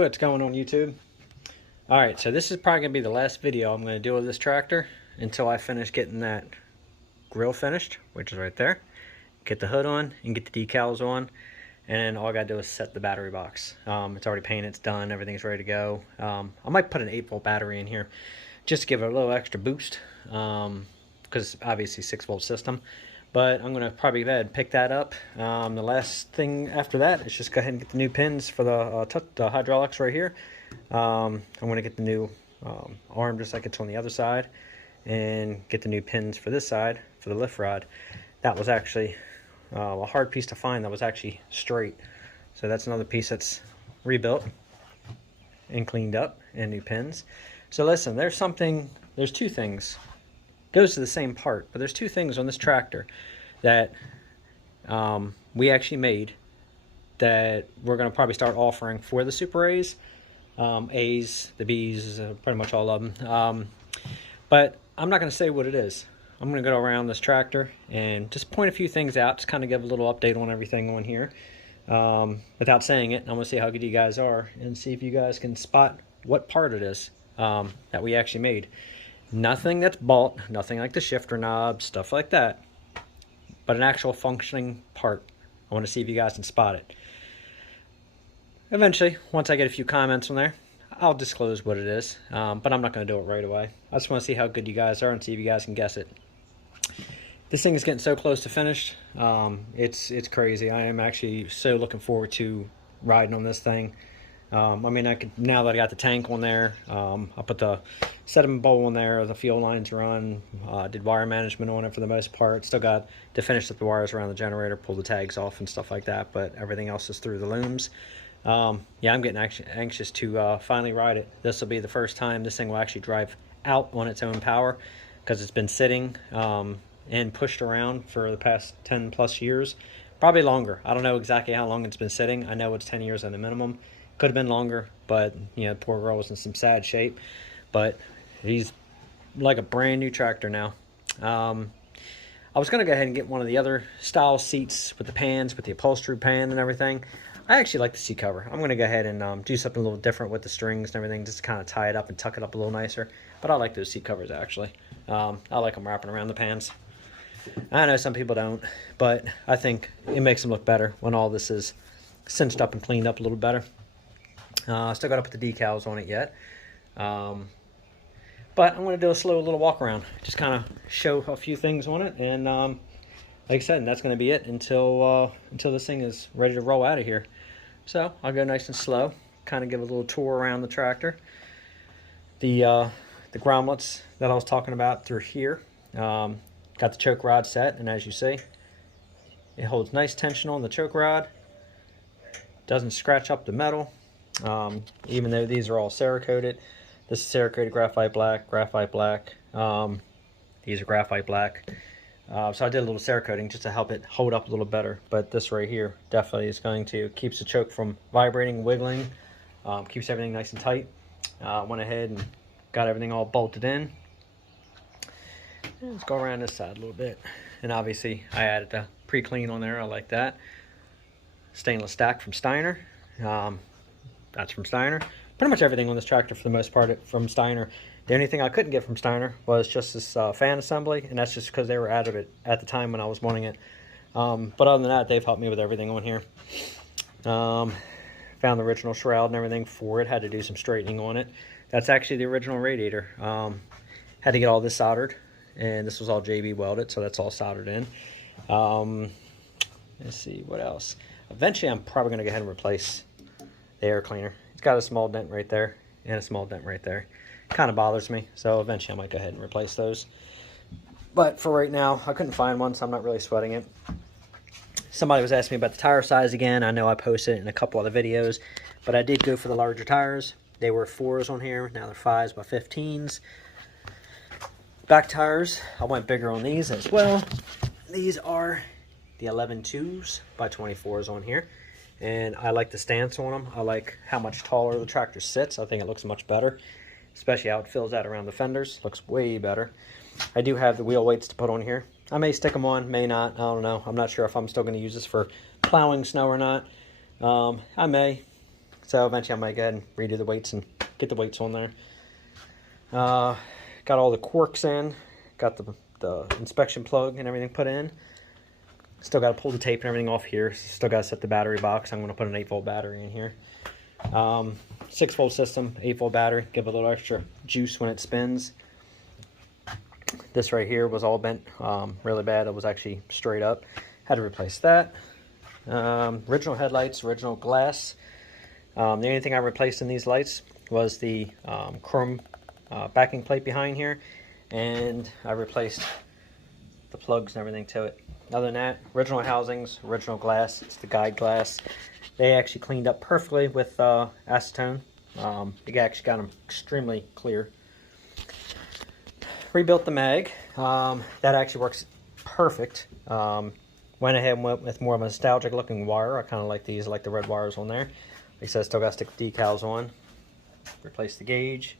What's going on, YouTube? Alright, so this is probably going to be the last video I'm going to do with this tractor until I finish getting that grill finished, which is right there. Get the hood on and get the decals on, and then all I got to do is set the battery box. It's already painted, it's done, everything's ready to go. I might put an 8-volt battery in here just to give it a little extra boost, because obviously 6-volt system. But I'm going to probably go ahead and pick that up. The last thing after that is just go ahead and get the new pins for the hydraulics right here. I'm going to get the new arm just like it's on the other side, and get the new pins for this side for the lift rod. That was actually a hard piece to find that was actually straight. So that's another piece that's rebuilt and cleaned up, and new pins. So listen, there's two things. Goes to the same part, but there's two things on this tractor that we actually made that we're going to probably start offering for the Super A's, A's, the B's, pretty much all of them. But I'm not going to say what it is. I'm going to go around this tractor and just point a few things out, just kind of give a little update on everything on here. Without saying it, I'm going to see how good you guys are and see if you guys can spot what part it is that we actually made. Nothing that's bought, nothing like the shifter knob, stuff like that, but an actual functioning part. I want to see if you guys can spot it. Eventually, once I get a few comments on there, I'll disclose what it is, but I'm not going to do it right away. I just want to see how good you guys are and see if you guys can guess it. This thing is getting so close to finished. It's crazy. I am actually so looking forward to riding on this thing. I mean, now that I got the tank on there, I put the sediment bowl on there, the fuel lines run, did wire management on it for the most part. Still got to finish up the wires around the generator, pull the tags off and stuff like that, but everything else is through the looms. Yeah, I'm getting anxious to finally ride it. This will be the first time this thing will actually drive out on its own power, because it's been sitting and pushed around for the past 10 plus years, probably longer. I don't know exactly how long it's been sitting. I know it's 10 years at the minimum. Could have been longer, but you know, poor girl was in some sad shape. But he's like a brand new tractor now. I was going to go ahead and get one of the other style seats with the pans, with the upholstery pan and everything. I actually like the seat cover. I'm going to go ahead and do something a little different with the strings and everything, just to kind of tie it up and tuck it up a little nicer. But I like those seat covers, actually. I like them wrapping around the pans. I know some people don't, but I think it makes them look better when all this is cinched up and cleaned up a little better. Still got to put the decals on it yet, but I'm going to do a slow little walk around, just kind of show a few things on it, and like I said, that's going to be it until this thing is ready to roll out of here. So I'll go nice and slow, kind of give a little tour around the tractor. The grommets that I was talking about through here, got the choke rod set, and as you see, it holds nice tension on the choke rod, doesn't scratch up the metal. Even though these are all Cerakoted, this is Cerakoted graphite black. These are graphite black. So I did a little Cerakoting just to help it hold up a little better. But this right here definitely is going to keeps the choke from vibrating, wiggling, keeps everything nice and tight. Went ahead and got everything all bolted in. And let's go around this side a little bit. And obviously I added the pre-clean on there. I like that. Stainless stack from Steiner. That's from Steiner. Pretty much everything on this tractor for the most part from Steiner. The only thing I couldn't get from Steiner was just this fan assembly, and that's just because they were out of it at the time when I was wanting it. But other than that, they've helped me with everything on here. Found the original shroud and everything for it. Had to do some straightening on it. That's actually the original radiator. Had to get all this soldered, and this was all JB welded, so that's all soldered in. Let's see what else. Eventually, I'm probably going to go ahead and replace the air cleaner. It's got a small dent right there and a small dent right there. Kind of bothers me, so eventually I might go ahead and replace those. But for right now, I couldn't find one, so I'm not really sweating it. Somebody was asking me about the tire size again. I know I posted it in a couple other videos, but I did go for the larger tires. They were 4s on here, now they're 5s by 15s. Back tires, I went bigger on these as well. These are the 11.2s by 24s on here. And I like the stance on them. I like how much taller the tractor sits. I think it looks much better, especially how it fills out around the fenders. Looks way better. I do have the wheel weights to put on here. I may stick them on, may not. I don't know. I'm not sure if I'm still going to use this for plowing snow or not. I may. So eventually I might go ahead and redo the weights and get the weights on there. Got all the corks in. Got the inspection plug and everything put in. Still got to pull the tape and everything off here. Still got to set the battery box. I'm going to put an 8-volt battery in here. 6-volt system, 8-volt battery. Give it a little extra juice when it spins. This right here was all bent really bad. It was actually straight up. Had to replace that. Original headlights, original glass. The only thing I replaced in these lights was the chrome backing plate behind here, and I replaced the plugs and everything to it. Other than that, original housings, original glass. It's the guide glass. They actually cleaned up perfectly with acetone. They actually got them extremely clear. Rebuilt the mag. That actually works perfect. Went ahead and went with more of a nostalgic looking wire. I kind of like these. I like the red wires on there. Like I said, still got to stick the decals on. Replace the gauge.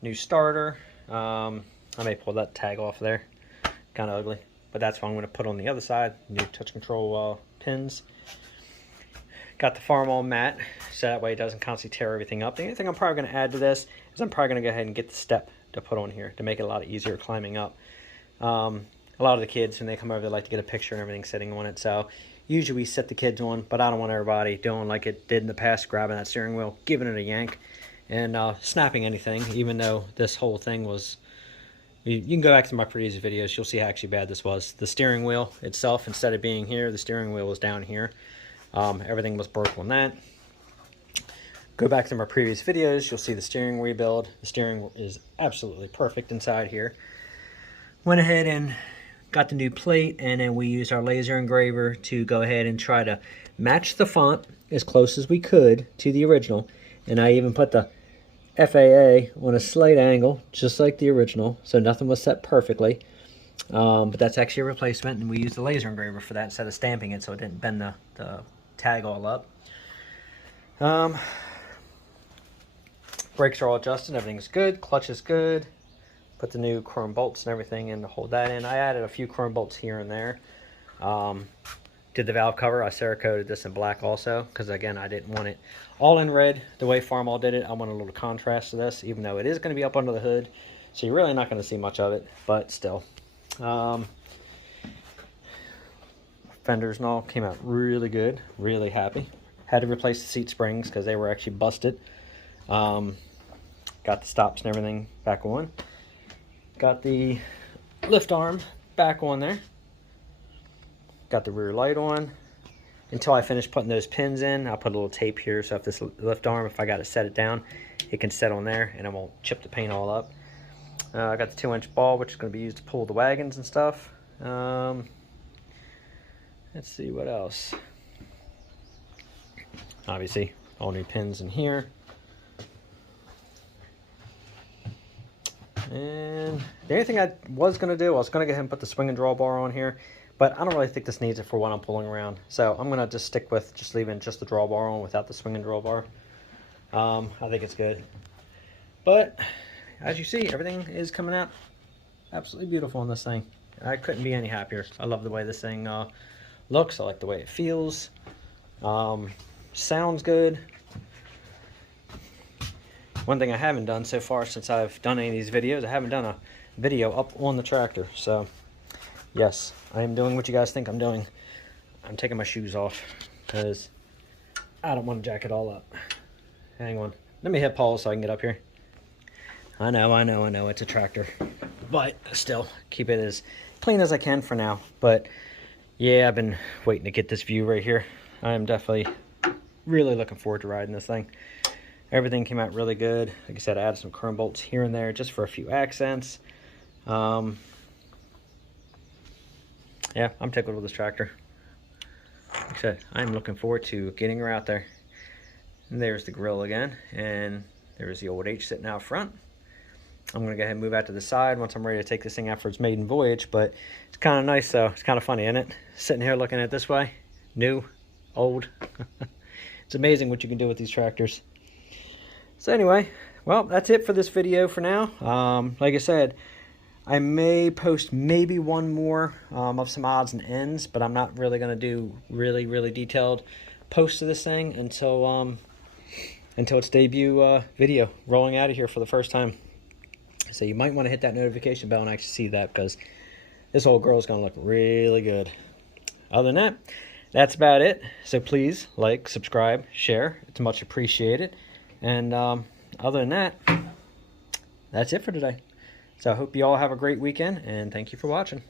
New starter. I may pull that tag off there. Kind of ugly. But that's what I'm going to put on the other side. New touch control pins. Got the Farmall mat, so that way it doesn't constantly tear everything up. The only thing I'm probably going to add to this is I'm probably going to go ahead and get the step to put on here to make it a lot easier climbing up. A lot of the kids, when they come over, they like to get a picture and everything sitting on it. So usually we set the kids on, but I don't want everybody doing like it did in the past, grabbing that steering wheel, giving it a yank, and snapping anything, even though this whole thing was... You can go back to my previous videos, you'll see how actually bad this was. The steering wheel itself, instead of being here, the steering wheel was down here. Everything was broke on that. Go back to my previous videos, you'll see the steering rebuild. The steering is absolutely perfect inside here. Went ahead and got the new plate, and then we used our laser engraver to go ahead and try to match the font as close as we could to the original. And I even put the FAA on a slight angle, just like the original, so nothing was set perfectly. But that's actually a replacement, and we used the laser engraver for that instead of stamping it so it didn't bend the tag all up. Brakes are all adjusted, everything's good, clutch is good. Put the new chrome bolts and everything in to hold that in. I added a few chrome bolts here and there. Did the valve cover. I Cerakoted this in black also, because again, I didn't want it all in red the way Farmall did it. I want a little contrast to this, even though it is going to be up under the hood, so you're really not going to see much of it, but still. Fenders and all came out really good, really happy. Had to replace the seat springs because they were actually busted. Got the stops and everything back on. Got the lift arm back on there. Got the rear light on. Until I finish putting those pins in, I'll put a little tape here, so if this lift arm, if I got to set it down, it can set on there and it won't chip the paint all up. I got the 2-inch ball, which is going to be used to pull the wagons and stuff. Let's see what else. Obviously, all new pins in here. And the only thing I was going to do, I was going to go ahead and put the swing and draw bar on here, but I don't really think this needs it for what I'm pulling around. So I'm going to just stick with just leaving just the draw bar on without the swing and draw bar. I think it's good. But as you see, everything is coming out absolutely beautiful on this thing. I couldn't be any happier. I love the way this thing looks. I like the way it feels. Sounds good. One thing I haven't done so far since I've done any of these videos, I haven't done a video up on the tractor. So yes, I am doing what you guys think I'm doing. I'm taking my shoes off because I don't want to jack it all up. Hang on. Let me hit pause so I can get up here. I know, it's a tractor. But still, keep it as clean as I can for now. But yeah, I've been waiting to get this view right here. I am definitely really looking forward to riding this thing. Everything came out really good. Like I said, I added some chrome bolts here and there just for a few accents. Yeah, I'm tickled with this tractor. Like I said, I'm looking forward to getting her out there. And there's the grill again, and there's the old H sitting out front. I'm gonna go ahead and move out to the side once I'm ready to take this thing out for its maiden voyage, but it's kind of nice though. It's kind of funny, isn't it? Sitting here looking at it this way, new, old. It's amazing what you can do with these tractors. So anyway, well, that's it for this video for now. Like I said, I may post maybe one more of some odds and ends, but I'm not really going to do really detailed posts of this thing until until its debut video rolling out of here for the first time. So you might want to hit that notification bell and actually see that, because this old girl is going to look really good. Other than that, that's about it. So please like, subscribe, share. It's much appreciated. And other than that, that's it for today. So I hope you all have a great weekend, and thank you for watching.